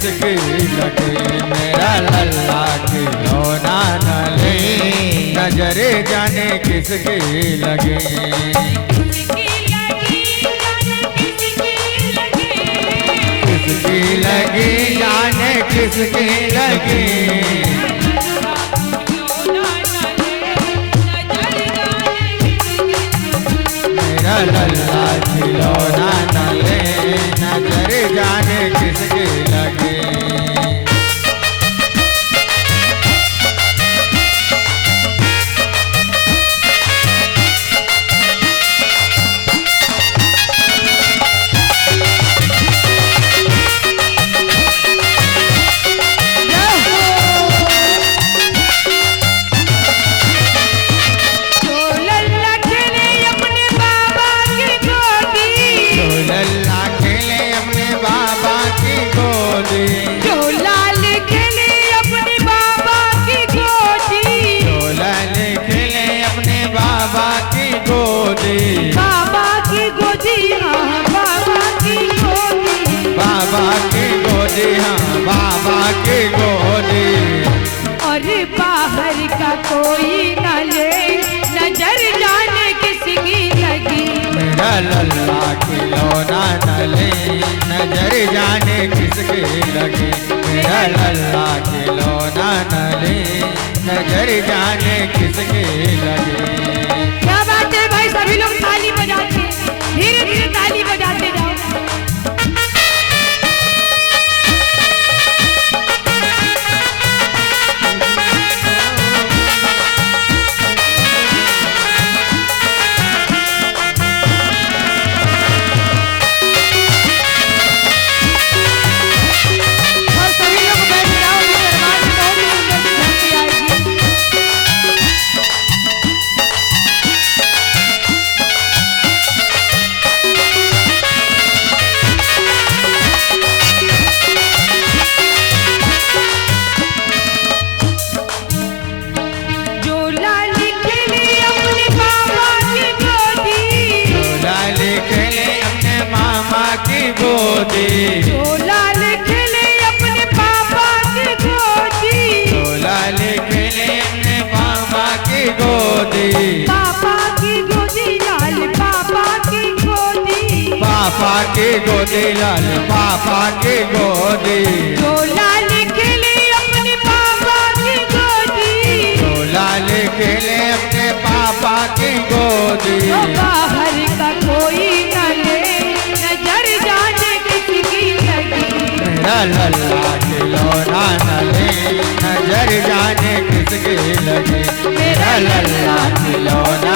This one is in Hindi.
किसकी लगे, मेरा लल्ला खिलौना न ले, नजर जाने किसकी लगे। किसकी लगी जाने किसकी लगी, मेरा लल्ला खिलौना न ले, नजर जाने किसकी लगी। बाहर का कोई न ले, नजर जाने किसकी लगी, मेरा लल्ला खिलौना न ले, नजर जाने किसकी लगी, मेरा लल्ला खिलौना न ले, नजर जाने किसकी लगी। क्या बात है भाई, सभी लोग ताली बजाते, धीरे धीरे ताली बजाते जाओ। पापा की गोदी लाल पापा की गोदी, झोला खेले अपने पापा की गोदी, झोला खेले अपने पापा की गोदी। बाहर का कोई न ले, नजर जाने किसकी लगी, मेरा लल्ला खिलौना न ले, नजर जाने किसकी लगी, मेरा लल्ला खिलौना